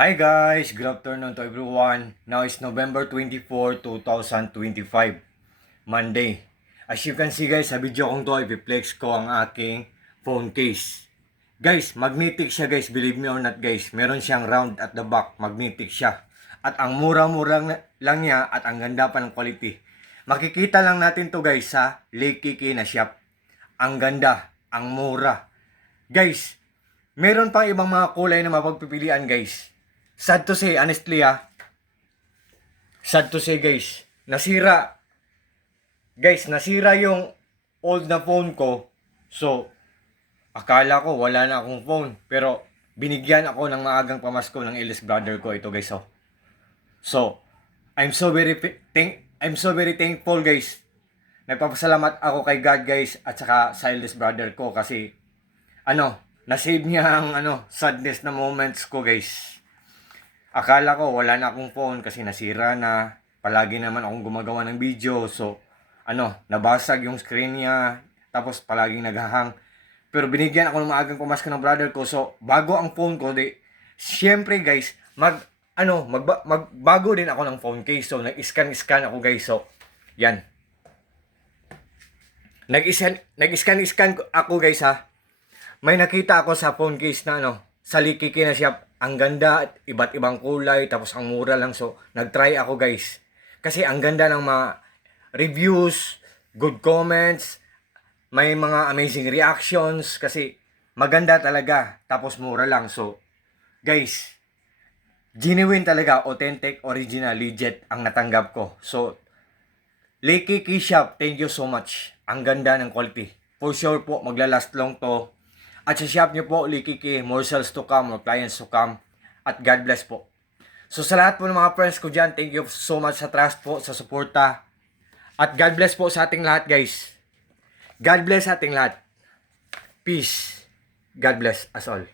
Hi guys, good afternoon to everyone. Now is November 24, 2025, Monday. As you can see guys, sa video kong to, i-flex ko ang aking phone case. Guys, magnetic siya guys, believe me or not guys. Meron siyang round at the back, magnetic siya. At ang mura-mura lang niya at ang ganda pa ng quality. Makikita lang natin to guys sa Lekiki na shop. Ang ganda, ang mura. Guys, meron pang ibang mga kulay na mapagpipilian guys. Sad to say, honestly sad to say guys, nasira yung old na phone ko. So, akala ko wala na akong phone. Pero, binigyan ako ng maagang pamasko ng eldest brother ko. Ito guys, oh. So, I'm so very thankful guys. Nagpapasalamat ako kay God guys at saka sa eldest brother ko kasi na-save niya ang sadness na moments ko guys. Akala ko wala na akong phone kasi nasira na. Palagi naman akong gumagawa ng video. So, nabasag yung screen niya. Tapos palaging naghahang. Pero binigyan ako ng maagang pamasko ng brother ko. So, bago ang phone ko, syempre guys, magbago din ako ng phone case. So, nag-scan ako guys. So, yan. Nag-scan ako guys ha. May nakita ako sa phone case na sa Lekiki na shop. Ang ganda at iba't ibang kulay, tapos ang mura lang. So, nag-try ako guys. Kasi ang ganda ng mga reviews, good comments, may mga amazing reactions. Kasi maganda talaga, tapos mura lang. So, guys, genuine talaga, authentic, original, legit ang natanggap ko. So, Lekiki shop, thank you so much. Ang ganda ng quality. For sure po, maglalast long to. At sa shop nyo po, Lekiki, more sales to come, more clients to come. At God bless po. So sa lahat po ng mga friends ko dyan, thank you so much sa trust po, sa suporta. At God bless po sa ating lahat guys. God bless sa ating lahat. Peace. God bless us all.